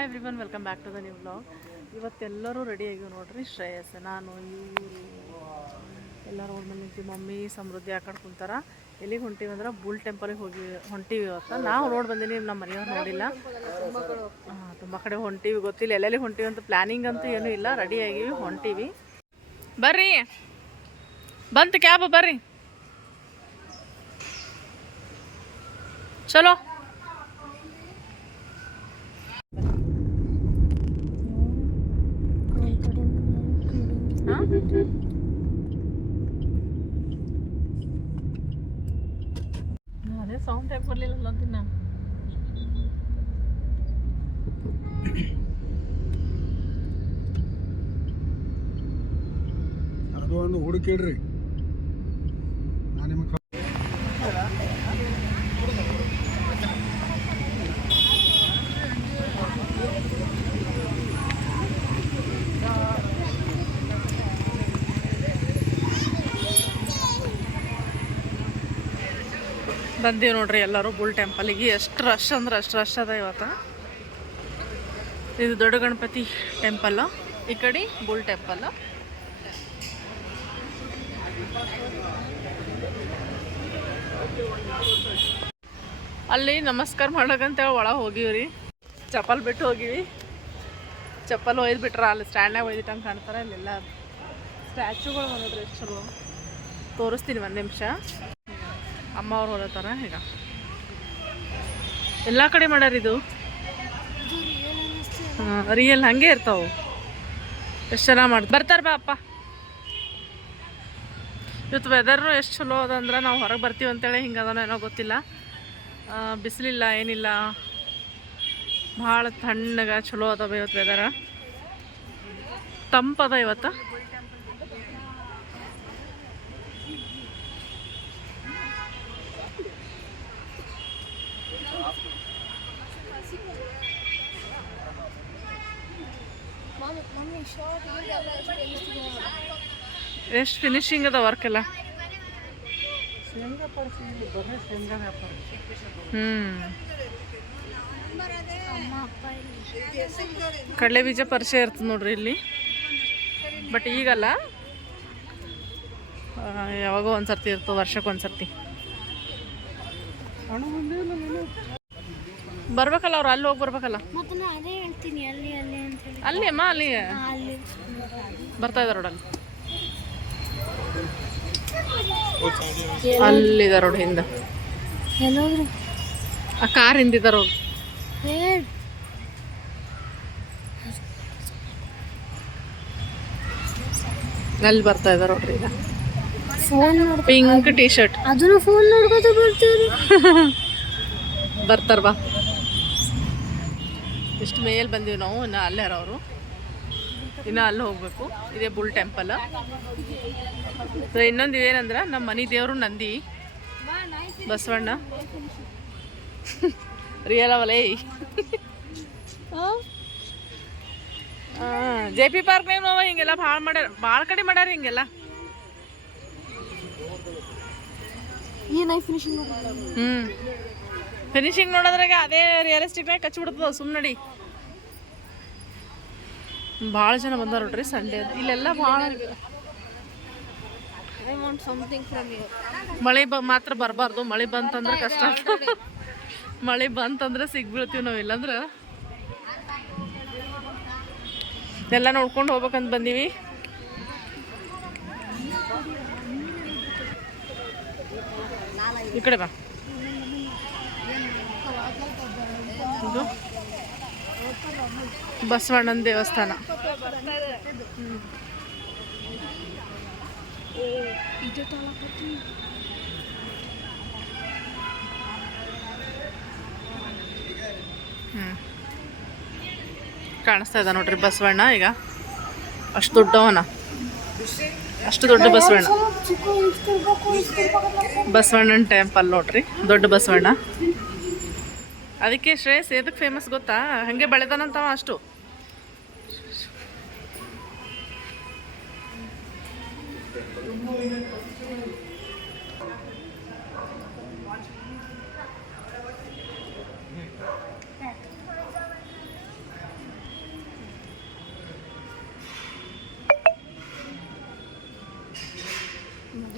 Hi every welcome back to the new blog ಇವತ್ತೆಲ್ಲರೂ ready ಆಗಿವೆ ನೋಡ್ರಿ. ಶ್ರೇಯಸ್, ನಾನು, ಇವರು, ಎಲ್ಲರೂ ಮನೆ ನಿಂತೀವಿ ಮಮ್ಮಿ, ಸಮೃದ್ಧಿ ಹಾಕೊಂಡು ಕಡೆ ಕುಂತಾರ. ಎಲ್ಲಿಗೆ ಹೊಂಟೀವಿ ಅಂದ್ರೆ ಬುಲ್ ಟೆಂಪಲ್ಗೆ ಹೋಗಿ, ಹೊಂಟೀವಿ ಇವತ್ತು. ನಾವು ನೋಡಿ ಬಂದೀನಿ ನಮ್ಮ ಮನೆಯವ್ರು ನೋಡಿಲ್ಲ. ಹಾಂ, ತುಂಬ ಕಡೆ ಹೊಂಟೀವಿ, ಗೊತ್ತಿಲ್ಲ. ಎಲ್ಲೆಲ್ಲಿ ಹೊಂಟೀವಿ ಅಂತ ಪ್ಲ್ಯಾನಿಂಗ್ ಅಂತೂ ಏನೂ ಇಲ್ಲ. ರೆಡಿ ಆಗಿವಿ, ಹೊಂಟೀವಿ. ಬರ್ರಿ. ಬಂತು ಕ್ಯಾಬ್ ಬರ್ರಿ. ಚಲೋ ಹಾಂ ಅದೇ ಸೌಂಡ್ ಟೈಪ್ ಬರಲಿಲ್ಲ ದಿನ. ಅದು ಒಂದು ಹುಡುಕಿಡ್ರಿ ಬಂದೀವಿ ನೋಡ್ರಿ ಎಲ್ಲರೂ ಬುಲ್ ಟೆಂಪಲಿಗೆ. ಎಷ್ಟು ರಶ್ ಅಂದ್ರೆ ಅಷ್ಟು ರಶ್ ಅದ ಇವತ್ತು. ಇದು ದೊಡ್ಡ ಗಣಪತಿ ಟೆಂಪಲ್ ಈ ಕಡೆ ಬುಲ್ ಟೆಂಪಲ್ ಅಲ್ಲಿ ನಮಸ್ಕಾರ ಮಾಡೋಕ್ಕಂತೇಳಿ ಒಳಗೆ ಹೋಗಿವ್ರಿ. ಚಪ್ಪಲ್ ಬಿಟ್ಟು ಹೋಗಿವಿ. ಚಪ್ಪಲ್ ಒಯ್ದು ಬಿಟ್ರ ಅಲ್ಲಿ ಸ್ಟ್ಯಾಂಡ್ನಾಗ ಒಯ್ದಿಟ್ಟಂಗೆ ಕಾಣ್ತಾರೆ ಅಲ್ಲೆಲ್ಲ. ಸ್ಟ್ಯಾಚುಗಳು ಬಂದಿದ್ರೆ ಎಷ್ಟು ಚಲೋ. ತೋರಿಸ್ತೀನಿ ಒಂದು ನಿಮಿಷ. ಅಮ್ಮ ಅವ್ರು ಈಗ? ಎಲ್ಲ ಕಡೆ ಮಾಡ್ಯಾರ ಇದು? ರಿಯಲ್ ಹಂಗೆ ಇರ್ತಾವು. ಎಷ್ಟು ಚೆನ್ನಾಗಿ ಮಾಡಿ, ಬರ್ತಾರ ಬಾ ಅಪ್ಪ. ಇವತ್ತು ವೆದರು ಎಷ್ಟು ಚಲೋ ಅದಂದ್ರೆ ನಾವು ಹೊರಗೆ ಬರ್ತೀವಿ ಅಂತೇಳಿ ಹಿಂಗೆ ಏನೋ ಗೊತ್ತಿಲ್ಲ. ಬಿಸಿಲಿಲ್ಲ, ಏನಿಲ್ಲ. ಭಾಳ ತಣ್ಣಗೆ ಚಲೋ ಅದಾವ ಇವತ್ತು ವೆದರ ತಂಪದ ಇವತ್ತು? ಎಷ್ಟು ಫಿನಿಶಿಂಗ್ ಅದ ವರ್ಕ್ ಎಲ್ಲ? ಹ್ಮ್. ಕಡಲೆ ಬೀಜ ಪರಿಚಯ ಇರ್ತದೆ ನೋಡ್ರಿ ಇಲ್ಲಿ. ಬಟ್ ಈಗಲ್ಲ ಯಾವಾಗೋ ಒಂದ್ಸರ್ತಿ ಇರ್ತದೆ, ವರ್ಷಕ್ಕೆ ಒಂದ್ಸರ್ತಿ. ಬರ್ಬೇಕಲ್ಲ ಅವ್ರು, ಅಲ್ಲಿ ಹೋಗಿ ಬರ್ಬೇಕಲ್ಲ? ಅದೇ ಹೇಳ್ತೀನಿ, ಅಲ್ಲಿ ಅಲ್ಲಿ. ಅಲ್ಲಿ ಅಮ್ಮ ಅಲ್ಲಿ. ಬರ್ತಾ ಇದಾರೆ ನೋಡಲ್ಲಿ ಅಲ್ಲಿದಾರ ನೋಡಿ ಹಿಂದೆ. ಆ ಕಾರ್ ಹಿಂದಿದಾರ ಅವ್ರು ಅಲ್ಲಿ ಬರ್ತಾ ಇದ್ದಾರೆ ನೋಡ್ರಿ ಈಗ. ಫೋನ್ ನೋಡ್ ಪಿಂಕ್ ಟಿ ಶರ್ಟ್ ಅದನ್ನು ಫೋನ್ ನೋಡ್ಕೋತ ಬರ್ತೀವ್ರಿ ಬರ್ತಾರ ಬಾ. ಇಷ್ಟು ಮೇಲೆ ಬಂದೀವಿ ನಾವು ಇನ್ನು ಅಲ್ಲೇ ಅವರು ಇನ್ನು ಅಲ್ಲಿ ಹೋಗ್ಬೇಕು. ಇದೇ ಬುಲ್ ಟೆಂಪಲ್. ಇನ್ನೊಂದು ಏನಂದ್ರೆ ನಮ್ಮ ಮನೆ ದೇವರು ನಂದಿ. ಬಸವಣ್ಣ. ರಿಯಲ್ ಅವಲೇ? ಜೆ ಪಿ ಪಾರ್ಕ್ನಾಗ ನಾವು ಹಿಂಗೆಲ್ಲ ಭಾಳ ಮಾಡ್ಯಾರ. ಭಾಳ ಕಡೆ ಮಾಡ್ಯಾರ ಹಿಂಗೆಲ್ಲ. ಹ್ಞೂ ಫಿನಿಶಿಂಗ್ ನೋಡೋದ್ರಾಗ ಅದೇ ರಿಯಲಿಸ್ಟಿಕ್ನಾಗ ಕಚ್ಚಿಬಿಡ್ತದ ಸುಮ್ಮನಡಿ ಭಾಳ ಜನ ಬಂದಾರ ನೋಡ್ರಿ ಸಂಡೇ ಇಲ್ಲೆಲ್ಲ ಭಾಳ ಮಳೆ ಬ ಮಾತ್ರ ಬರಬಾರ್ದು. ಮಳೆ ಬಂತಂದ್ರೆ ಕಷ್ಟ. ಮಳೆ ಬಂತಂದ್ರೆ ಸಿಗ್ಬಿಡ್ತೀವಿ ನಾವು ಇಲ್ಲಾಂದ್ರೆ. ಎಲ್ಲ ನೋಡ್ಕೊಂಡು ಹೋಗ್ಬೇಕಂತ ಬಂದೀವಿ. ಈ ಕಡೆ ಬಾ. ಇದು ಬಸವಣ್ಣನ ದೇವಸ್ಥಾನ. ಹ್ಮ್. ಕಾಣಿಸ್ತಾ ಇದ್ದ ನೋಡ್ರಿ ಬಸವಣ್ಣ ಈಗ. ಅಷ್ಟು ದೊಡ್ಡವನ. ಅಷ್ಟು ದೊಡ್ಡ ಬಸವಣ್ಣ. ಬಸವಣ್ಣನ ಟೆಂಪಲ್ ನೋಡ್ರಿ. ದೊಡ್ಡ ಬಸವಣ್ಣ. ಅದಕ್ಕೆ ಶ್ರೇಯಸ್ ಎದಕ್ಕೆ ಫೇಮಸ್ ಗೊತ್ತಾ? ಹಂಗೆ ಬೆಳೆದಾನಂತವ ಅಷ್ಟು.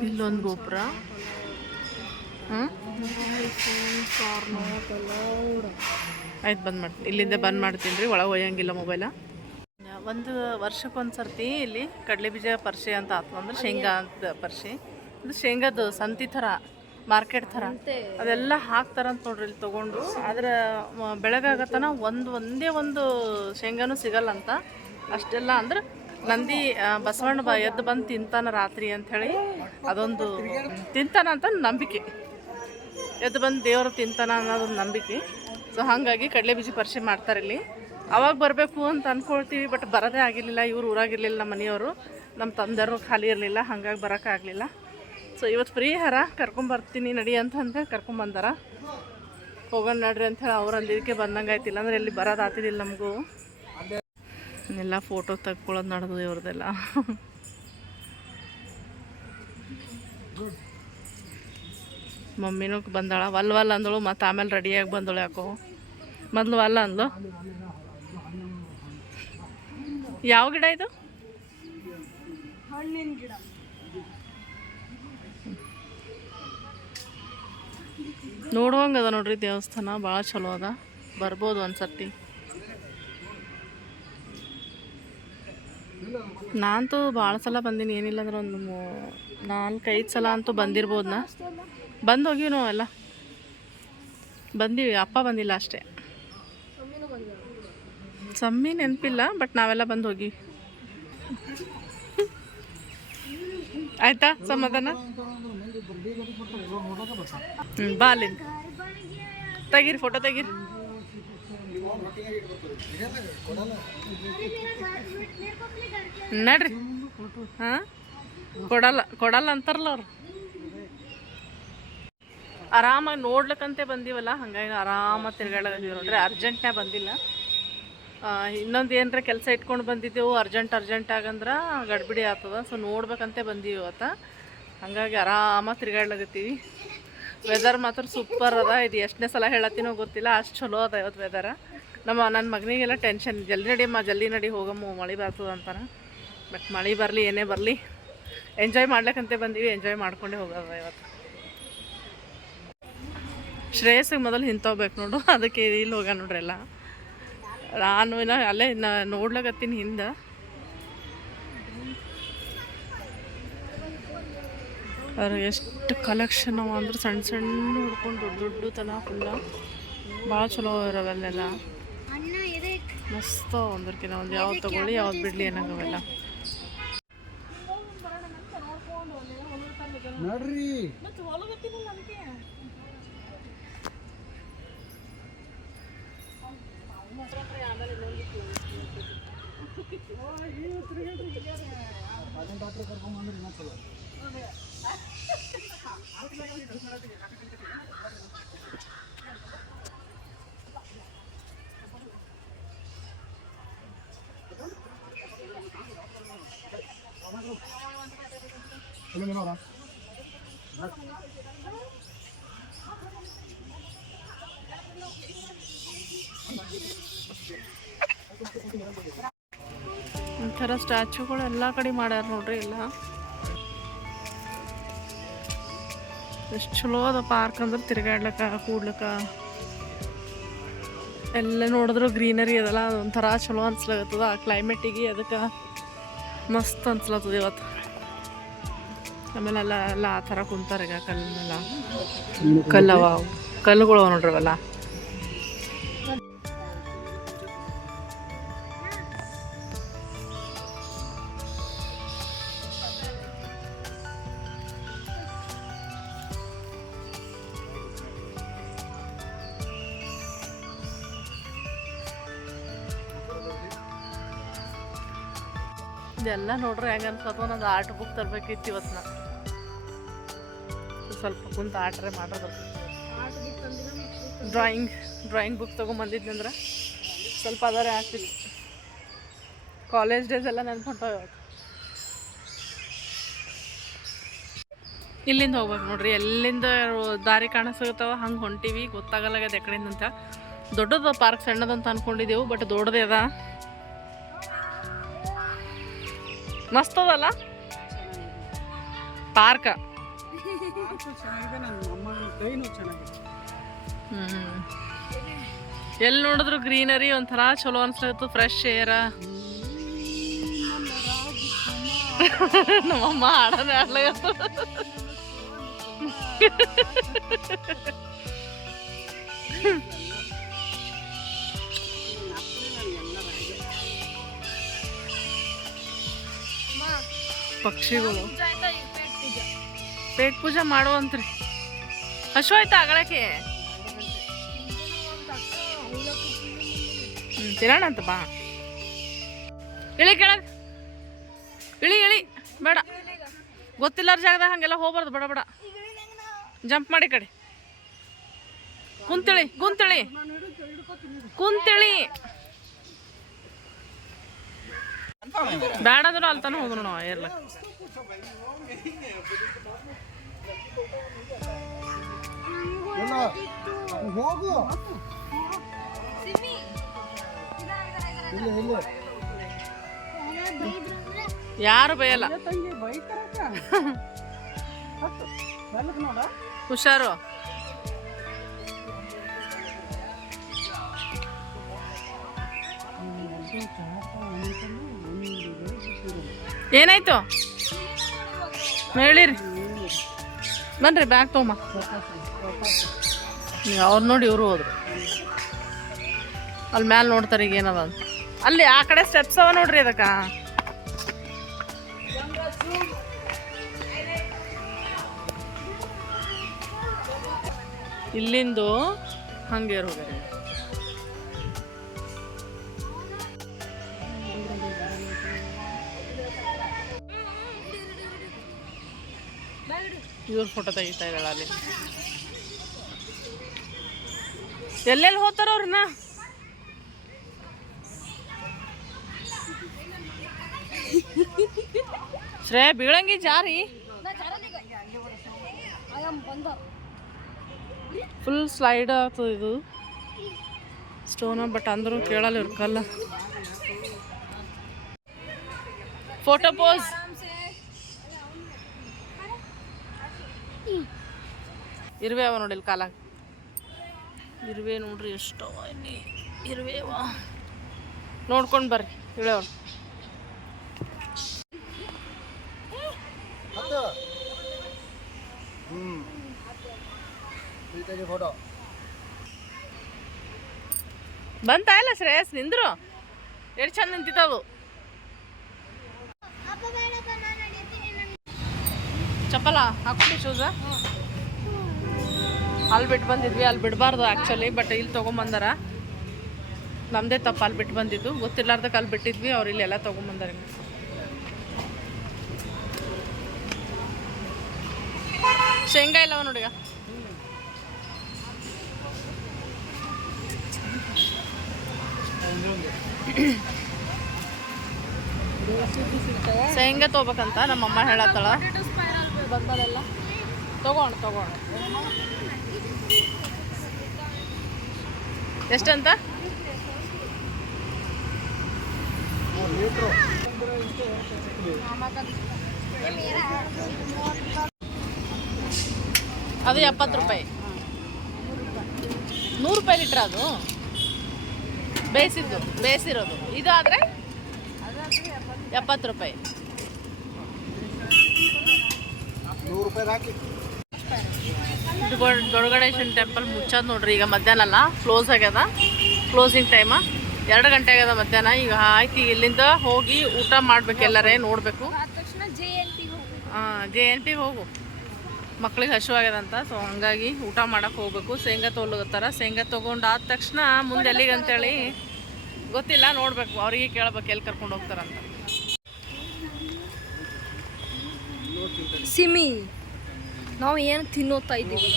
ಇಲ್ಲೊಂದು ಗೋಪುರ. ಹ್ಞೂ ಆಯ್ತು ಬಂದ್ ಮಾಡ್ತೀನಿ ಇಲ್ಲಿಂದ ಬಂದ್ ಮಾಡ್ತೀನಿ ರೀ ಒಳಗೆ ಒಯ್ಯಂಗಿಲ್ಲ ಮೊಬೈಲ ಒಂದು ವರ್ಷಕ್ಕೊಂದು ಸರ್ತಿ ಇಲ್ಲಿ ಕಡಲೆ ಬೀಜ ಪರ್ಷೆ ಅಂತ ಆತು ಅಂದ್ರೆ ಶೇಂಗಾ ಅಂತ ಪರಿಷೆ. ಇದು ಶೇಂಗಾದು ಸಂತಿ ಥರ ಮಾರ್ಕೆಟ್ ಥರ. ಅದೆಲ್ಲ ಹಾಕ್ತಾರಂತ ನೋಡ್ರಿ ಇಲ್ಲಿ ತೊಗೊಂಡು. ಆದ್ರೆ ಮ- ಬೆಳಗಾಗತನ ಒಂದು ಒಂದೇ ಒಂದು ಶೇಂಗಾನು ಸಿಗಲ್ಲ ಅಂತ. ಅಷ್ಟೆಲ್ಲ ಅಂದ್ರೆ ನಂದಿ ಬಸವಣ್ಣ ಬ ಎದ್ದು ಬಂದು ತಿಂತಾನ ರಾತ್ರಿ ಅಂಥೇಳಿ ಅದೊಂದು ತಿಂತಾನ ಅಂತ ನಂಬಿಕೆ. ಎದ್ದು ಬಂದು ದೇವರು ತಿಂತಾನ ಅನ್ನೋದೊಂದು ನಂಬಿಕೆ. ಸೊ ಹಾಗಾಗಿ ಕಡಲೆ ಬೀಜ ಪರಿಚಯ ಮಾಡ್ತಾರೆ ಇಲ್ಲಿ. ಅವಾಗ ಬರಬೇಕು ಅಂತ ಅಂದ್ಕೊಳ್ತೀವಿ ಬಟ್ ಬರೋದೇ ಆಗಿರಲಿಲ್ಲ. ಇವರು ಊರಾಗಿರಲಿಲ್ಲ, ನಮ್ಮ ಮನೆಯವರು. ನಮ್ಮ ತಂದೆಯವರು ಖಾಲಿ ಇರಲಿಲ್ಲ, ಹಾಗಾಗಿ ಬರೋಕ್ಕಾಗಲಿಲ್ಲ ಸೊ ಇವತ್ತು ಫ್ರೀ ಹರ ಕರ್ಕೊಂಬರ್ತೀನಿ ನಡಿ ಅಂತ ಅಂತ ಕರ್ಕೊಂಬಂದಾರ ಹೋಗೋಣ ನಡ್ರಿ ಅಂಥೇಳಿ ಅವ್ರು ಅಂದಿದ್ದಕ್ಕೆ ಬಂದಂಗೆ ಆಯ್ತಿಲ್ಲ ಅಂದ್ರೆ ಇಲ್ಲಿ ಬರೋದು ಆತಿದಿಲ್ಲ ನಮಗೂ. ಎಲ್ಲ ಫೋಟೋ ತಗ್ಕೊಳ್ಳೋದು ನಡೆದು ಇವ್ರದ್ದೆಲ್ಲ. ಮಮ್ಮಿನೂ ಬಂದಾಳ. ವಲ್ ವಲ್ ಅಂದಳು ಮತ್ತು ಆಮೇಲೆ ರೆಡಿಯಾಗಿ ಬಂದಳು ಯಾಕೋ. ಮೊದಲು ವಲ್ಲ ಅಂದಳು ಯಾವ ಗಿಡ ಇದು? ಹಣ್ಣಿನ ಗಿಡ. ನೋಡುವಂಗೆ ಅದ ನೋಡ್ರಿ ದೇವಸ್ಥಾನ ಭಾಳ ಚಲೋ ಅದ. ಬರ್ಬೋದು ಒಂದ್ಸರ್ತಿ. ನಾನಂತೂ ಭಾಳ ಸಲ ಬಂದೀನಿ. ಏನಿಲ್ಲ ಅಂದ್ರೆ ಒಂದು ನಾಲ್ಕೈದು ಸಲ ಅಂತೂ ಬಂದಿರ್ಬೋದು ನಾ ಬಂದು ಹೋಗಿವಿ ನಾವು ಎಲ್ಲ. ಬಂದೀವಿ, ಅಪ್ಪ ಬಂದಿಲ್ಲ ಅಷ್ಟೇ. ಸಮ್ಮಿ ನೆನಪಿಲ್ಲ ಬಟ್ ನಾವೆಲ್ಲ ಬಂದು ಹೋಗಿ ಆಯ್ತಾ ಸಮಾಧಾನ? ಹ್ಞೂ ಬಾ ಅಲ್ಲಿಂದ. ತೆಗೀರಿ ಫೋಟೋ ತೆಗೀರಿ. ನಡ್ರಿ. ಹಾಂ? ಕೊಡಲ್ಲ ಕೊಡಲ್ಲ ಅಂತಾರಲ್ಲ ಅವ್ರು. ಆರಾಮಾಗಿ ನೋಡ್ಲಕ್ಕಂತೆ ಬಂದೀವಲ್ಲ, ಹಂಗಾಗಿ ಆರಾಮಾಗಿ ತಿರ್ಗಾಡೋದಿವಿ ಅಂದರೆ ಅರ್ಜೆಂಟ್ನೇ ಬಂದಿಲ್ಲ. ಇನ್ನೊಂದು ಏನರ ಕೆಲಸ ಇಟ್ಕೊಂಡು ಬಂದಿದ್ದೆವು ಅರ್ಜೆಂಟ್ ಅರ್ಜೆಂಟ್ ಆಗಂದ್ರೆ ಗಡ್ಬಿಡಿ ಆಗ್ತದ. ಸೊ ನೋಡ್ಬೇಕಂತೆ ಬಂದೀವಿ ಇವತ್ತು. ಹಂಗಾಗಿ ಆರಾಮಾಗಿ ತಿರ್ಗಾಡ್ಲಾಗತ್ತೀವಿ ವೆದರ್ ಮಾತ್ರ ಸೂಪರ್ ಅದ. ಇದು ಎಷ್ಟನೇ ಸಲ ಹೇಳತ್ತೀನೋ ಗೊತ್ತಿಲ್ಲ. ಅಷ್ಟು ಚಲೋ ಅದ ಇವತ್ತು ವೆದರ ನಮ್ಮ ನನ್ನ ಮಗನಿಗೆಲ್ಲ ಟೆನ್ಷನ್ ಜಲ್ದಿ ನಡಿಯಮ್ಮ ಜಲ್ದಿ ನಡಿ, ಹೋಗಮ್ಮ, ಮಳೆ ಬರ್ತದ ಅಂತಾನೆ ಬಟ್ ಮಳೆ ಬರಲಿ, ಏನೇ ಬರಲಿ. ಎಂಜಾಯ್ ಮಾಡ್ಲಿಕ್ಕಂತೆ ಬಂದೀವಿ. ಎಂಜಾಯ್ ಮಾಡ್ಕೊಂಡೇ ಹೋಗೋದ ಇವತ್ತು. ಶ್ರೇಯಸ್ಸಿಗೆ ಮೊದಲು ಹಿಂತೋಗ್ಬೇಕು ನೋಡು. ಅದಕ್ಕೆ ಇಲ್ಲಿ ಹೋಗ ನೋಡ್ರಿ ಎಲ್ಲ. ನಾನು ಇನ್ನ ಅಲ್ಲೇ ಇನ್ನ ನೋಡ್ಲಾಗತ್ತೀನಿ ಹಿಂದೆ. ಎಷ್ಟು ಕಲೆಕ್ಷನ್ ಅವ ಅಂದ್ರೆ ಸಣ್ಣ ಸಣ್ಣ ಹುಡ್ಕೊಂಡು ದೊಡ್ಡ ದೊಡ್ಡ ತನ ಫುಲ್ಲ ಭಾಳ ಚಲೋ ಇರವೆಲ್ಲ ಮಸ್ತ್ ಒಂದರ್ಕಿನ. ಒಂದು ಯಾವ್ದು ತಗೊಳ್ಳಿ, ಯಾವ್ದು ಬಿಡ್ಲಿ ಅನ್ನಂಗವಲ್ಲ ನೋಡ್ರಿ. ಡಾಕ್ಟರ್ ಕರ್ಕೊಂಬಂದ್ರಿ ಇನ್ನೂ ಚಲೋ ಎಲ್ಲಿಂದ ಒಂಥರ ಸ್ಟ್ಯಾಚುಗಳು ಎಲ್ಲ ಕಡೆ ಮಾಡ್ಯಾರ ನೋಡ್ರಿ ಎಲ್ಲ. ಎಷ್ಟು ಚಲೋ ಅದ ಪಾರ್ಕ್ ಅಂದ್ರೆ ತಿರ್ಗಾಡ್ಲಕ್ಕ, ಕೂಡ್ಲಕ್ಕ. ಎಲ್ಲ ನೋಡಿದ್ರು ಗ್ರೀನರಿ ಅದಲ್ಲ, ಅದೊಂಥರ ಚಲೋ ಅನ್ಸ್ಲಾಗತ್ತದ. ಆ ಕ್ಲೈಮೇಟಿಗೆ ಅದಕ್ಕೆ ಮಸ್ತ್ ಅನ್ಸ್ಲತ್ತದ ಇವತ್ತು. ಆಮೇಲೆ ಎಲ್ಲ ಎಲ್ಲ ಆ ಥರ ಕುಂತಾರೆ ಈಗ ಕಲ್ಲಿನೆಲ್ಲ ಕಲ್ಲವ ಅವು. ನೋಡ್ರಿ ಅವ ಇದೆಲ್ಲ ನೋಡ್ರಿ ಹೆಂಗೆ ಅನ್ಸತ್ತ ನಂದು ಆರ್ಟ್ ಬುಕ್ ತರಬೇಕಿತ್ತು ಇವತ್ತು ನಾ ಸ್ವಲ್ಪ ಕುಂತ ಆರ್ಟ್ರೆ ಮಾಡೋದು ಡ್ರಾಯಿಂಗ್ ಡ್ರಾಯಿಂಗ್ ಬುಕ್ ತೊಗೊಂಬಂದಿದ್ನಂದ್ರೆ ಸ್ವಲ್ಪ ಅದರ ಆಗ್ತಿತ್ತು. ಕಾಲೇಜ್ ಡೇಸ್ ಎಲ್ಲ ಇವತ್ತು ಇಲ್ಲಿಂದ ಹೋಗ್ಬೇಕು ನೋಡ್ರಿ, ಎಲ್ಲಿಂದ ದಾರಿ ಕಾಣಿಸ್ತಾವ ಹಂಗೆ ಹೊಂಟಿವಿ, ಗೊತ್ತಾಗಲ್ಲಾಗ್ಯದ ಎಕಡೆಯಿಂದ ಅಂತ. ದೊಡ್ಡದ ಪಾರ್ಕ್ ಸಣ್ಣದಂತ ಅನ್ಕೊಂಡಿದ್ದೆವು ಬಟ್ ದೊಡ್ಡದೇ ಅದ. ಮಸ್ತ್ ಅದಲ್ಲ? ಪಾರ್ಕ. ಎಲ್ಲಿ ನೋಡಿದ್ರು ಗ್ರೀನರಿ ಒಂಥರ ಚಲೋ ಅನ್ಸ್ಲತ್ತು ಫ್ರೆಶ್ ಏರ ನಮ್ಮಮ್ಮ ಹಾಡೋದೇ ಆಡ್ಲಾಗತ್ತು ಪಕ್ಷಿಗಳು. ಪೇಟ್ ಪೂಜೆ? ಮಾಡುವಂತ್ರಿ. ಹಶು ಆಯ್ತಾ ಆಗಳಕ್ಕೆ ತಿರಣ ತಿನ್ನೋಣ ಅಂತ ಬಾ. ಇಳಿ ಕೆಳಗ್. ಇಳಿ ಇಳಿ. ಬೇಡ. ಗೊತ್ತಿಲ್ಲಾರ ಜಾಗದಾಗ ಹಂಗೆಲ್ಲ ಹೋಗ್ಬಾರ್ದು ಬೇಡ ಬೇಡ. ಜಂಪ್ ಮಾಡಿ ಕಡೆ. ಕುಂತಿಳಿ ಕುಂತಿಳಿ. ಕುಂತಿಳಿ. ಬೇಡ ಅಂದ್ರೆ ಅಲ್ಲಿ ತನಕ ಹೋದ್ರು ನಾವು ಏರ್ಲ. ಎಲ್ಲ ಹೋಗು ಯಾರು ಬೈಯಲ್ಲ ಹುಷಾರು. ಏನಾಯ್ತು? ಹೇಳಿರಿ. ಬನ್ರಿ ಬ್ಯಾಗ್ ತೊಗೊಂಬ. ಅವ್ರು ನೋಡಿ ಇವರು ಹೋದ್ರು. ಅಲ್ಲಿ ಮ್ಯಾಲೆ ನೋಡ್ತಾರೆ ಈಗ ಏನದ ಅಂತ. ಅಲ್ಲಿ ಆ ಕಡೆ ಸ್ಟೆಪ್ಸ್ ಅವ ನೋಡ್ರಿ ಅದಕ್ಕ. ಇಲ್ಲಿಂದು ಹಂಗೆ ಹೋಗ್ರಿ ಇವ್ರ ಫೋಟೋ ತೆಗಿತಾ ಇದ್ದಾಳ ಅಲ್ಲಿ. ಎಲ್ಲೆಲ್ಲಿ ಹೋಗ್ತಾರ ಅವ್ರನ್ನ? ಶ್ರೇ, ಬೀಳಂಗಿ ಜಾರಿ. ಫುಲ್ ಸ್ಲೈಡ್ ಆಗ್ತದೆ ಇದು. ಸ್ಟೋನ ಬಟ್ ಅಂದ್ರೂ ಕೇಳಲ್ಲ ಇವ್ರ ಕಲ್ಲ. ಫೋಟೋ ಪೋಸ್ ಇರುವೆ ಅವ ನೋಡಿ ಇಲ್ಲಿ ಕಾಲಾಗ ಇರುವೆ ನೋಡ್ರಿ ಎಷ್ಟು ಇಲ್ಲಿ ಇರುವೆ ಅವ ನೋಡ್ಕೊಂಡು ಬರ್ರಿ ತೆಗಿ ಫೋಟೋ ಬಂತಾ ಇಲ್ಲ ಶ್ರೇಯಸ್ ನಿಂದ್ರು? ಎಷ್ಟು ಚಂದ ನಿಂತಿತ್ತವು ಅಪ್ಪ ಬೇಡಪ್ಪ ನಾನು ನಡೀತೀನಿ ನನ್- ಚಪ್ಪಲ ಹಾಕೊಂಡು ಶೂಸ ಅಲ್ಲಿ ಬಿಟ್ಟು ಬಂದಿದ್ವಿ, ಅಲ್ಲಿ ಬಿಡಬಾರ್ದು ಆ್ಯಕ್ಚುಲಿ ಬಟ್ ಇಲ್ಲಿ ತೊಗೊಂಬಂದಾರ. ನಮ್ಮದೇ ತಪ್ಪು ಅಲ್ಲಿ ಬಿಟ್ಟು ಬಂದಿದ್ದು. ಗೊತ್ತಿರ್ಲಾರ್ದಕ್ಕೆ ಅಲ್ಲಿ ಬಿಟ್ಟಿದ್ವಿ, ಅವ್ರು ಇಲ್ಲಿ ಎಲ್ಲ ತೊಗೊಂಬಂದಾರ. ಶೇಂಗಾ ಇಲ್ಲವ ನೋಡಿಗ ಶೇಂಗಾ ತೊಗೋಬೇಕಂತ ನಮ್ಮಮ್ಮ ಹೇಳತ್ತಳ. ಬಂದದೆಲ್ಲ? ತಗೋಣ ತಗೋಣ. ಎಷ್ಟಂತ? ಅದು ಎಪ್ಪತ್ತು ರೂಪಾಯಿ. ನೂರು ರೂಪಾಯಿ ಲೀಟ್ರ್ ಅದು? ಬೇಯಿಸಿದ್ದು ಬೇಯಿಸಿರೋದು ಇದು ಆದರೆ ಎಪ್ಪತ್ತು ರೂಪಾಯಿ. ನೂರು ರೂಪಾಯಿ ಹಾಕಿ. ಟೆಂಪಲ್ ಮುಚ್ಚೋದು ನೋಡ್ರಿ, ಈಗ ಮಧ್ಯಾಹ್ನ ಅಲ್ಲ ಕ್ಲೋಸ್ ಆಗ್ಯದ. ಕ್ಲೋಸಿಂಗ್ ಟೈಮ ಎರಡು ಗಂಟೆ ಆಗ್ಯದ ಮಧ್ಯಾಹ್ನ. ಈಗ ಆಯ್ತು ಇಲ್ಲಿಂದ ಹೋಗಿ ಊಟ ಮಾಡ್ಬೇಕು ಎಲ್ಲರೇ, ನೋಡಬೇಕು. ಜೆ ಎನ್ ಪಿ ಹೋಗು. ಮಕ್ಳಿಗೆ ಹಸಿವಾಗ್ಯದಂತ ಸೊ ಹಂಗಾಗಿ ಊಟ ಮಾಡಕ್ಕೆ ಹೋಗ್ಬೇಕು. ಶೇಂಗಾ ತೊಗೊಳಗತ್ತಾರ ಶೇಂಗಾ ತೊಗೊಂಡು ಆದ ತಕ್ಷಣ ಮುಂದೆ ಎಲ್ಲಿಗೆ ಅಂತೇಳಿ ಗೊತ್ತಿಲ್ಲ, ನೋಡ್ಬೇಕು. ಅವ್ರಿಗೆ ಕೇಳ್ಬೇಕು, ಎಲ್ಲಿ ಕರ್ಕೊಂಡು ಹೋಗ್ತಾರಂತ. ಸಿಮಿ ನಾವು ಏನು ತಿನ್ನೋತಾ ಇದ್ದೀವಿ?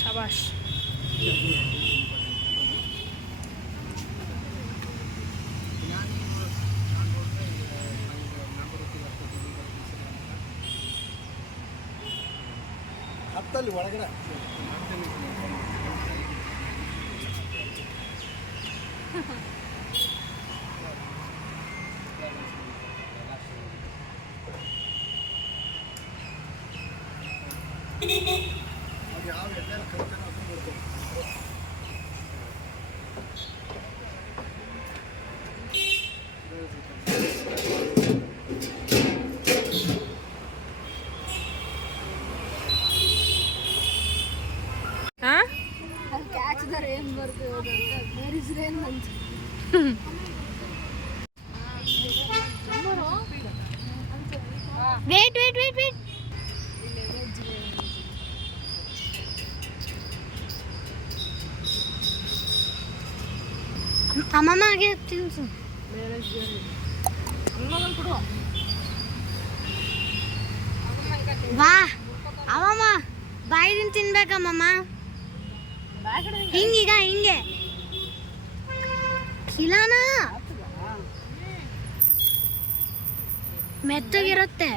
ಶಬಾಷ್. ಹತ್ತಲ್ಲಿ ಒಳಗಡೆ ಹಾಂ ಅಲ್ಲಿ ಕ್ಯಾಚ್ ದ ರೇನ್ ಬರ್ತದೆ ದೇರ್ ಇಸ್ ರೇನ್ ಅಂತ ವೇಟ್ ವೇಟ್ ವೇಟ್ ವೇಟ್ ಅಮ್ಮಮ್ಮಗೆ ತಿನ್ಸು ವಾ ಅವಮ್ಮ ಬಾಯಿದಿಂದ ತಿನ್ಬೇಕಮ್ಮಮ್ಮ ಹಿಂಗೀಗ ಹಿಂಗೆ ಕಿಲಾನ ಮೆತ್ತಗಿರುತ್ತೆ.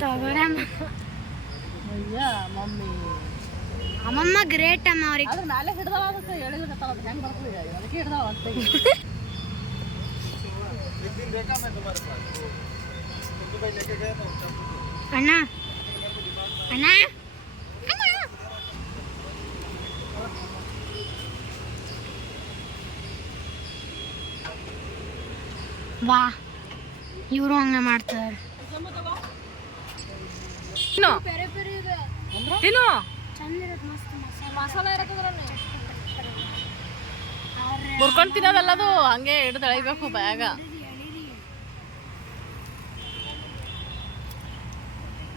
ತಗೊಳಮ್ಮ. ಅಮ್ಮಮ್ಮ ಗ್ರೇಟ್ ಅಮ್ಮ ಅವ್ರಿಗೆ. ಹೇಳಿದ್ರೆ ಹೆಂಗೆ ಬರ್ತದೆ ಅದಕ್ಕೆ ಅಣ್ಣ. ಅಣ್ಣ. ವಾ ಇವರು ಹಂಗೆ ಮಾಡ್ತಾರೆ. ತಿನ್ನು. ಮುರ್ಕೊಂಡು ತಿನ್ನೋದಲ್ಲದು ಹಂಗೆ ಹಿಡ್ದು ಎಳಿಬೇಕು ಬ್ಯಾಗ.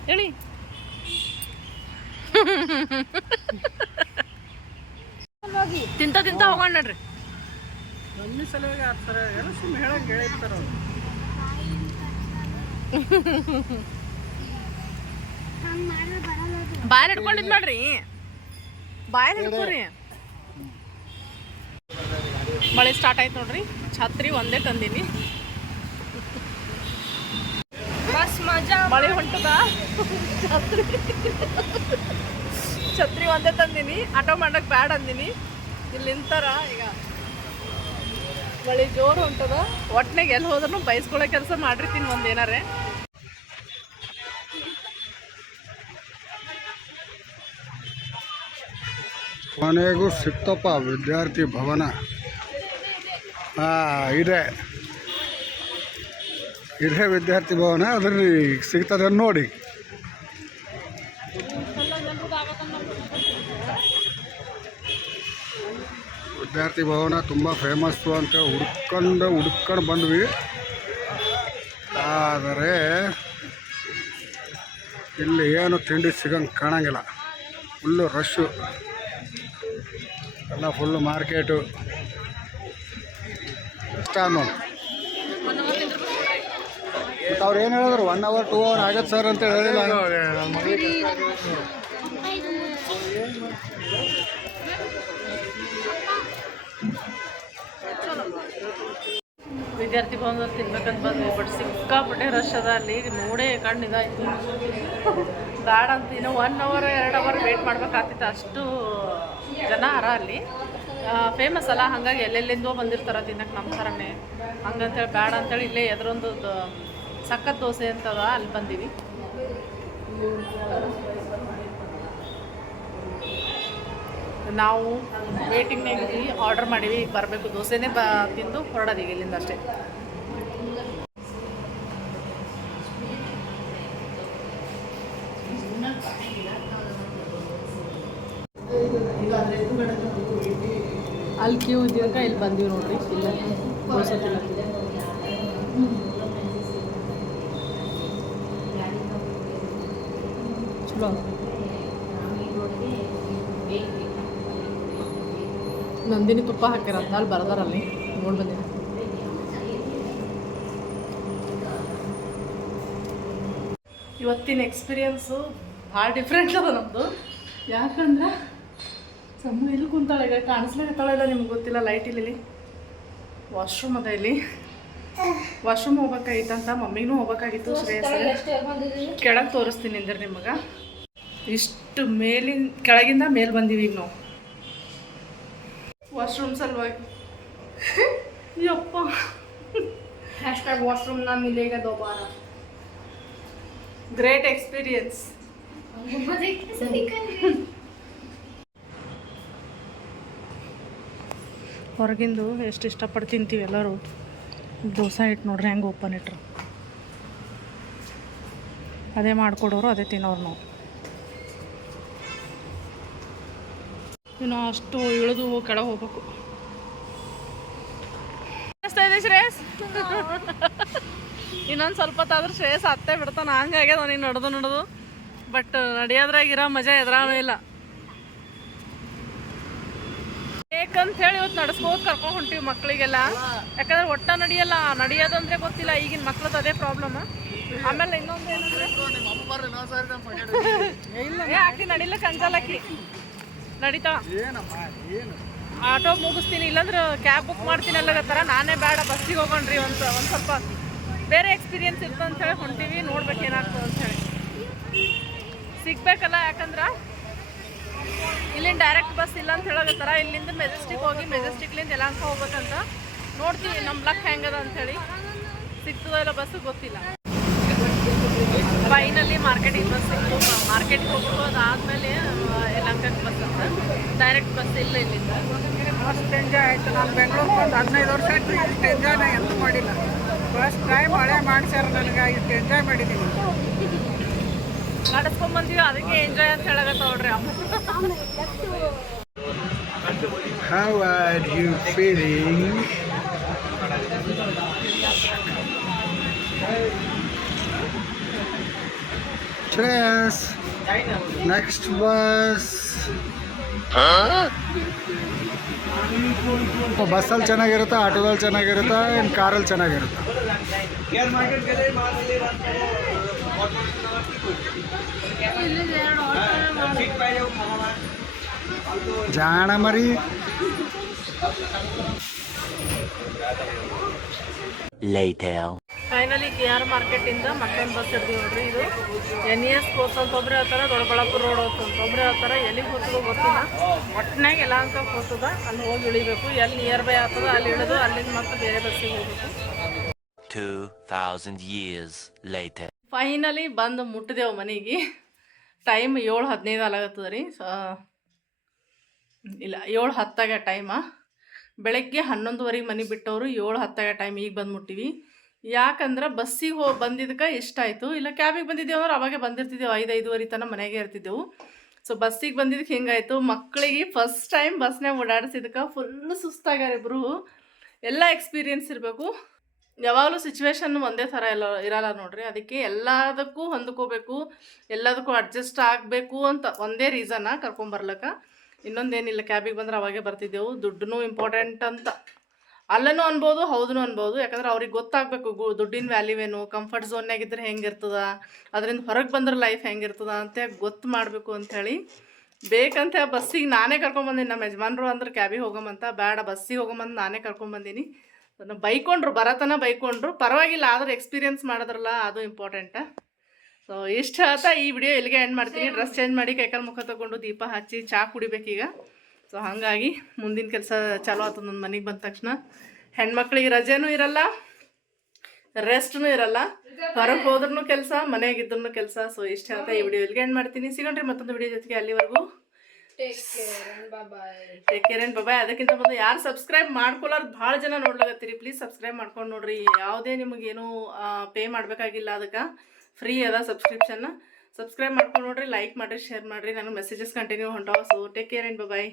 ಹೇಳಿ. ತಿಂತ ತಿಂತ ಹೋಗೋಣ ನೋಡ್ರಿ. ನನ್ನ ಸಲುವಾಗಿ ಆಡ್ತಾರೆ ಎಲ್ಲ ಸುಮ್ಮನೆ ಹೇಳಂಗೆ ಹೇಳಿರ್ತಾರೆ ಅವ್ರು. ಬಾಯಲ್ಲಿ ಹಿಡ್ಕೊಂಡಿದ್ ನೋಡ್ರಿ. ಬಾಯಲ್ ಹಿಡ್ಕೊರಿ ಮಳೆ ಸ್ಟಾರ್ಟ್ ಆಯ್ತು ನೋಡ್ರಿ. ಛತ್ರಿ ಒಂದೇ ತಂದೀನಿ. ಬಸ್ ಮಜಾ ಮಳೆ ಹೊಂಟದ? ಛತ್ರಿ. ಛತ್ರಿ ಒಂದೇ ತಂದೀನಿ. ಆಟೋ ಮಾಡಕ್ ಬ್ಯಾಡ ಅಂದಿನಿ. ಇಲ್ಲಿ ನಿಂತಾರ ಈಗ. ಮಳೆ ಜೋರು ಉಂಟದ. ಒಟ್ನಾಗ ಎಲ್ಲಿ ಹೋದ್ರೂ ಬಯಸ್ಕೊಳ್ಳೋ ಕೆಲಸ ಮಾಡಿರ್ತೀನಿ ಒಂದು ಕೊನೆಗೂ ಸಿಕ್ತಪ್ಪ ವಿದ್ಯಾರ್ಥಿ ಭವನ. ಹಾಂ, ಇದೆ. ಇದೇ ವಿದ್ಯಾರ್ಥಿ ಭವನ, ಅದ್ರಲ್ಲಿ ಸಿಗ್ತದೆ ನೋಡಿ. ವಿದ್ಯಾರ್ಥಿ ಭವನ ತುಂಬ ಫೇಮಸ್ಸು ಅಂತ ಹುಡ್ಕೊಂಡು ಹುಡ್ಕೊಂಡು ಬಂದ್ವಿ. ಆದರೆ ಇಲ್ಲಿ ಏನು ತಿಂಡಿ ಸಿಗಂಗೆ ಕಾಣಂಗಿಲ್ಲ. ಫುಲ್ಲು ರಶ್ಶು ಎಲ್ಲ ಫುಲ್ಲು ಮಾರ್ಕೆಟು ಇಷ್ಟ ನೋಡಿ. ಮತ್ತು ಅವ್ರು ಏನು ಹೇಳಿದ್ರು? ಒನ್ ಅವರ್ ಟೂ ಅವರ್ ಆಗತ್ತೆ ಸರ್ ಅಂತ ಹೇಳಿಲ್ಲ ವಿದ್ಯಾರ್ಥಿ ಭವನದಲ್ಲಿ ತಿನ್ಬೇಕಂತ ಬಂದ್ವಿ ಬಟ್ ಸಿಕ್ಕಾಪಟ್ಟೆ ರಶ್ ಅದ ಅಲ್ಲಿ. ನೋಡೇ ಕಣ್ಣು ಇದಾಯ್ತು ಬೇಡ ಅಂತ ಇನ್ನು ಒನ್ ಅವರ್ ಎರಡು ಅವರ್ ವೇಟ್ ಮಾಡ್ಬೇಕಾಗ್ತಿತ್ತು. ಅಷ್ಟು ಜನ ಅರ ಅಲ್ಲಿ. ಫೇಮಸ್ ಅಲ್ಲ, ಹಾಗಾಗಿ ಎಲ್ಲೆಲ್ಲಿಂದೋ ಬಂದಿರ್ತಾರ ತಿನ್ನಕ್ಕೆ ನಮ್ಮ ಥರನೇ ಹಂಗಂತೇಳಿ ಬೇಡ ಅಂತೇಳಿ ಇಲ್ಲೇ ಎದ್ರೊಂದು ಸಖತ್ ದೋಸೆ ಅಂತದ ಅಲ್ಲಿ ಬಂದೀವಿ. ನಾವು ವೇಟಿಂಗ್ನಾಗಿ ಆರ್ಡರ್ ಮಾಡೀವಿ ಈಗ ಬರಬೇಕು, ದೋಸೆನೇ ಬ ತಿಂದು ಹೊರಡೋದೀಗ ಇಲ್ಲಿಂದ ಅಷ್ಟೇ. ಅಲ್ಲಿ ಕ್ಯೂ ಇದ್ದಾಗ ಇಲ್ಲಿ ಬಂದೀವಿ ನೋಡ್ರಿ. ಇಲ್ಲ, ದೋಸೆ ತಿನ್ನಕ್ಕೆ ಚಲೋ ತುಪ್ಪ ಹಾಕಿರೋ ಅಲ್ಲಿ ಬರ್ದಾರಲ್ಲಿ ನೋಡಿ ಬಂದಿನಿ. ಇವತ್ತಿನ ಎಕ್ಸ್ಪೀರಿಯನ್ಸು ಭಾಳ ಡಿಫ್ರೆಂಟ್ ಅದ ನಮ್ಮದು ಯಾಕಂದ್ರೆ ಸಮ್ಮ ಇಲ್ಲಿ ಕುಂತಾಳೆ ಈಗ ಕಾಣಿಸ್ಲಿಕ್ಕೆ ಇಲ್ಲ ನಿಮ್ಗೆ ಗೊತ್ತಿಲ್ಲ ಲೈಟ್ ಇಲ್ಲಿ ವಾಶ್ರೂಮ್ ಅದ ಇಲ್ಲಿ. ವಾಶ್ರೂಮ್ ಹೋಗ್ಬೇಕಾಗಿತ್ತಂತ ಮಮ್ಮಿಗೂ ಹೋಗ್ಬೇಕಾಗಿತ್ತು ಶ್ರೇಯಸ್ ಕೆಳಗೆ ತೋರಿಸ್ತೀನಿ ಅಂದ್ರೆ ನಿಮಗೆ. ಇಷ್ಟು ಮೇಲಿನ ಕೆಳಗಿಂದ ಮೇಲೆ ಬಂದೀವಿ ಈಗ ನಾವು. ವಾಶ್ರೂಮ್ ಸಲುವಾಗಿ ಯಪ್ಪ. ಹ್ಯಾಶ್ಟ್ಯಾಗ್ ವಾಶ್ರೂಮ್ ನಾ ಮಿಲೇಗ ದೋಬಾರ. ಗ್ರೇಟ್ ಎಕ್ಸ್ಪೀರಿಯನ್ಸ್ ಹೊರಗಿಂದು ಎಷ್ಟು ಇಷ್ಟಪಟ್ಟು ತಿಂತೀವಿ ಎಲ್ಲರೂ? ದೋಸೆ ಇಟ್ಟು ನೋಡ್ರಿ ಹೆಂಗೆ ಓಪನ್ ಇಟ್ರು. ಅದೇ ಮಾಡಿಕೊಡೋರು ಅದೇ ತಿನ್ನೋರು ನಾವು ಇನ್ನು ಅಷ್ಟು ಇಳಿದು ಕೆಳಗೆ ಹೋಗ್ಬೇಕು. ಇದೆ ಶ್ರೇಯಸ್? ಇನ್ನೊಂದು ಸ್ವಲ್ಪ ಹೊತ್ತಾದ್ರೆ ಶ್ರೇಯಸ್ ಅತ್ತೆ ಬಿಡ್ತಾನೆ. ಹಂಗಾಗ್ಯದ ನೀನು ನಡೆದು ನಡೆದು. ಬಟ್ ನಡಿಯೋದ್ರಾಗ ಇರೋ ಮಜಾ ಎದ್ರಾನು ಇಲ್ಲ. ಬೇಕಂತ ಹೇಳಿ ಇವತ್ತು ನಡ್ಸ್ಬೋದು ಕರ್ಕೊಂಡು ಹೊಂಟಿವಿ ಮಕ್ಕಳಿಗೆಲ್ಲ ಯಾಕಂದ್ರೆ ಒಟ್ಟ ನಡೆಯಲ್ಲ. ನಡೆಯೋದಂದ್ರೆ ಗೊತ್ತಿಲ್ಲ. ಈಗಿನ ಮಕ್ಳದ್ದು ಅದೇ ಪ್ರಾಬ್ಲಮ್ ಆಮೇಲೆ ಇನ್ನೊಂದು ಏನಂದ್ರೆ ಏ ಆಕಿ ನಡಿಲ್ಲ ಕಂಜಾಲಕ್ಕಿ ನಡೀತಾ? ಆಟೋ ಮುಗಿಸ್ತೀನಿ ಇಲ್ಲಾಂದ್ರೆ ಕ್ಯಾಬ್ ಬುಕ್ ಮಾಡ್ತೀನಿ ಅಲ್ಲಗತ್ತಾರ ನಾನೇ ಬೇಡ ಬಸ್ಸಿಗೆ ಹೋಗೋಣ್ರಿ ಒಂದು ಒಂದು ಸ್ವಲ್ಪ ಬೇರೆ ಎಕ್ಸ್ಪೀರಿಯನ್ಸ್ ಇತ್ತು ಅಂತ ಹೇಳಿ ಹೊಂಟೀವಿ ನೋಡ್ಬೇಕು ಏನಾಗ್ತದೆ ಅಂತ ಹೇಳಿ. ಸಿಗ್ಬೇಕಲ್ಲ ಯಾಕಂದ್ರೆ? ಇಲ್ಲಿಂದ ಡೈರೆಕ್ಟ್ ಬಸ್ ಇಲ್ಲ ಅಂತ ಹೇಳಕತ್ತಾರ ಇಲ್ಲಿಂದ ಮೆಜೆಸ್ಟಿಕ್ ಹೋಗಿ ಮೆಜೆಸ್ಟಿಕ್ಲಿಂದ ಅಂತ ಹೋಗ್ಬೇಕಂತ ನೋಡ್ತೀವಿ ನಮ್ಮ ಲಕ್ ಹೆಂಗದ ಅಂತ ಹೇಳಿ. ಸಿಗ್ತದೋ ಇಲ್ಲ ಬಸ್ ಗೊತ್ತಿಲ್ಲ. ಫೈನಲ್ಲಿ ಮಾರ್ಕೆಟಿಗೆ ಬಸ್ ಸಿಗ್ತು. ಮಾರ್ಕೆಟ್ಗೆ ಹೋಗ್ಬೋದು ಅದಾದಮೇಲೆ ಯಲಹಂಕಕ್ಕೆ ಬಸ್ ಅಂತ ಡೈರೆಕ್ಟ್ ಬಸ್ ಇಲ್ಲ ಇಲ್ಲಿಂದ ಮಸ್ತ್ ಎಂಜಾಯ್ ಆಯ್ತು ನಾನು ಬೆಂಗಳೂರಿಗೆ ಒಂದು ಹದಿನೈದು ವರ್ಷ ಆಯ್ತು ಇಷ್ಟು ಎಂಜಾಯ್ ನಾ ಎಂದೂ ಮಾಡಿಲ್ಲ ಫಸ್ಟ್ ಟೈಮ್ ಮಳೆ ಮಾಡ್ಸ್ಯಾರ ನನಗೆ ಇಷ್ಟು ಎಂಜಾಯ್ ಮಾಡಿದ್ದೀನಿ ನಡ್ಸ್ಕೊಂಬಂದೀವಿ ಅದಕ್ಕೆ ಎಂಜಾಯ್ ಅಂತ ಹೇಳಕತ್ತ ನೋಡ್ರಿ ಅಮ್ಮ How are you feeling? Cheers! next bus. ಬಸ್ಸಲ್ಲಿ ಚೆನ್ನಾಗಿರುತ್ತಾ? ಆಟೋದಲ್ಲಿ ಚೆನ್ನಾಗಿರುತ್ತಾ? ಏನು ಕಾರಲ್ಲಿ ಚೆನ್ನಾಗಿರುತ್ತಾ? ಜಾಣ ಮರಿ. Later. ಫೈನಲಿ ಕೆ ಆರ್ ಮಾರ್ಕೆಟಿಂದ ಮತ್ತೊಂದು ಬಸ್ ಇರ್ತೀವಿ ನೋಡ್ರಿ ಇದು. ಎನ್ ಇ ಎಸ್ ಕೋರ್ಸ್ ಅಂತ ಒಬ್ರು ಹೇಳ್ತಾರೆ ದೊಡ್ಡಬಳ್ಳಾಪುರ ರೋಡ್ ಅಂತ ಒಬ್ರು ಹೇಳ್ತಾರೆ. ಎಲ್ಲಿಗೆ ಹೋಗ್ತದೋ ಗೊತ್ತಿಲ್ಲ. ಒಟ್ಟಿನಾಗ ಎಲ್ಲ ಅಂತ ಹೋಗ್ತದ ಅಲ್ಲಿ ಹೋಗಿ ಇಳಿಬೇಕು. ಎಲ್ಲಿ ನಿಯರ್ ಬೈ ಆಗ್ತದ ಅಲ್ಲಿ ಇಳಿದು ಅಲ್ಲಿಂದ ಮತ್ತೆ ಬೇರೆ ಬಸ್ಸಿಗೆ ಹೋಗ್ಬೇಕು. 2,000 years later. ಫೈನಲಿ ಬಂದು ಮುಟ್ಟಿದೆವು ಮನೆಗೆ. ಟೈಮ್ ಏಳು ಹದಿನೈದು ಆಗತ್ತದ ರೀ. ಸೊ ಇಲ್ಲ ಏಳು ಹತ್ತಾಗ ಟೈಮ ಬೆಳಗ್ಗೆ ಹನ್ನೊಂದುವರೆಗೆ ಮನೆ ಬಿಟ್ಟವರು ಏಳು ಹತ್ತಾಗ ಟೈಮ್ ಈಗ ಬಂದು ಮುಟ್ಟಿವಿ. ಯಾಕಂದ್ರೆ ಬಸ್ಸಿಗೆ ಹೋಗಿ ಬಂದಿದ್ದಕ್ಕೆ ಇಷ್ಟ ಆಯಿತು ಇಲ್ಲ ಕ್ಯಾಬಿಗೆ ಬಂದಿದ್ದೇವೆ ಅಂದ್ರೆ ಅವಾಗೆ ಬಂದಿರ್ತಿದ್ದೆವು, ಐದು, ಐದುವರೆ ತನಕ ಮನೆಗೆ ಇರ್ತಿದ್ದೆವು. ಸೊ ಬಸ್ಸಿಗೆ ಬಂದಿದ್ದಕ್ಕೆ ಹಿಂಗಾಯಿತು. ಮಕ್ಕಳಿಗೆ ಫಸ್ಟ್ ಟೈಮ್ ಬಸ್ನಾಗ ಓಡಾಡಿಸಿದಕ್ಕೆ ಫುಲ್ ಸುಸ್ತಾಗ್ಯಾರ ಇಬ್ಬರು ಎಲ್ಲ ಎಕ್ಸ್ಪೀರಿಯನ್ಸ್ ಇರಬೇಕು. ಯಾವಾಗಲೂ ಸಿಚುವೇಶನ್ ಒಂದೇ ಥರ ಎಲ್ಲ, ಇರಲ್ಲ ನೋಡ್ರಿ. ಅದಕ್ಕೆ ಎಲ್ಲದಕ್ಕೂ ಹೊಂದ್ಕೋಬೇಕು. ಎಲ್ಲದಕ್ಕೂ ಅಡ್ಜಸ್ಟ್ ಆಗಬೇಕು ಅಂತ ಒಂದೇ ರೀಸನ್ನ ಕರ್ಕೊಂಬರ್ಲಕ್ಕ. ಇನ್ನೊಂದೇನಿಲ್ಲ, ಕ್ಯಾಬಿಗೆ ಬಂದ್ರೆ ಅವಾಗೆ ಬರ್ತಿದ್ದೆವು. ದುಡ್ಡು ಇಂಪಾರ್ಟೆಂಟ್ ಅಂತ. ಅಲ್ಲನೂ ಅನ್ಬೋದು ಹೌದೂ ಅನ್ಬೋದು. ಯಾಕಂದ್ರೆ ಅವ್ರಿಗೆ ಗೊತ್ತಾಗಬೇಕು, ಗು ದುಡ್ಡಿನ ವ್ಯಾಲ್ಯೂ ಏನು ಕಂಫರ್ಟ್ ಝೋನ್ನಾಗಿದ್ರೆ ಹೆಂಗಿರ್ತದ, ಅದರಿಂದ ಹೊರಗೆ ಬಂದ್ರೆ ಲೈಫ್ ಹೆಂಗಿರ್ತದ ಅಂತ ಗೊತ್ತು ಮಾಡಬೇಕು ಅಂಥೇಳಿ ಬೇಕಂತ ಬಸ್ಸಿಗೆ ನಾನೇ ಕರ್ಕೊಂಬಂದಿನಿ ನಮ್ಮ ಯಜಮಾನ್ರು ಅಂದ್ರೆ ಕ್ಯಾಬಿಗೆ ಹೋಗಮಂತ, ಬೇಡ ಬಸ್ಸಿಗೆ ಹೋಗಮಂತ ನಾನೇ ಕರ್ಕೊಂಬಂದೀನಿ ಬೈಕೊಂಡ್ರು ಬರತನ ಬೈಕೊಂಡ್ರು. ಪರವಾಗಿಲ್ಲ, ಆದ್ರೆ ಎಕ್ಸ್ಪೀರಿಯನ್ಸ್ ಮಾಡಿದ್ರಲ್ಲ, ಅದು ಇಂಪಾರ್ಟೆಂಟ್ ಸೊ ಇಷ್ಟ ಆತ ಈ ವಿಡಿಯೋ ಎಲ್ಲಿಗೆ ಎಂಡ್ ಮಾಡ್ತೀನಿ. ಡ್ರೆಸ್ ಚೇಂಜ್ ಮಾಡಿ ಕೈಕಾಲು ಮುಖ ತಗೊಂಡು ದೀಪ ಹಚ್ಚಿ ಚಹಾ ಕುಡಿಬೇಕೀಗ. ಸೊ ಹಾಗಾಗಿ ಮುಂದಿನ ಕೆಲಸ ಚಾಲೂ ಆಯ್ತು ನನ್ನ ಮನೆಗೆ ಬಂದ ತಕ್ಷಣ. ಹೆಣ್ಮಕ್ಳಿಗೆ ರಜೆನೂ ಇರಲ್ಲ ರೆಸ್ಟ್ನೂ ಇರಲ್ಲ. ಹೊರಗೆ ಹೋದ್ರೂ ಕೆಲಸ ಮನೆಯಾಗಿದ್ರೂ ಕೆಲಸ. ಸೊ ಇಷ್ಟ ಹೇಳ್ತಾ ಈ ವಿಡಿಯೋ ಎಲ್ಲಿಗೆ ಎಂಡ್ ಮಾಡ್ತೀನಿ. ಸಿಗೋಣ್ರಿ ಮತ್ತೊಂದು ವಿಡಿಯೋ ಜೊತೆಗೆ ಅಲ್ಲಿವರೆಗೂ. ಟೇಕ್ ಕೇರ್ ಆ್ಯಂಡ್ ಬಾಯ್ ಅದಕ್ಕಿಂತ ಮೊದಲು ಯಾರು ಸಬ್ಸ್ಕ್ರೈಬ್ ಮಾಡ್ಕೊಳ್ಳೋರು ಭಾಳ ಜನ ನೋಡ್ಲಾಗತ್ತೀರಿ ಪ್ಲೀಸ್ ಸಬ್ಸ್ಕ್ರೈಬ್ ಮಾಡ್ಕೊಂಡು ನೋಡ್ರಿ. ಯಾವುದೇ ನಿಮಗೇನು ಪೇ ಮಾಡಬೇಕಾಗಿಲ್ಲ ಅದಕ್ಕೆ. ಫ್ರೀ ಅದ ಸಬ್ಸ್ಕ್ರಿಪ್ಷನ್ನ ಸಬ್ಸ್ಕ್ರೈಬ್ ಮಾಡ್ಕೊಂಡು ನೋಡ್ರಿ ಲೈಕ್ ಮಾಡಿರಿ ಶೇರ್ ಮಾಡಿರಿ. ನನಗೆ messages continue ಹೊಂಟಾವ. So take care and bye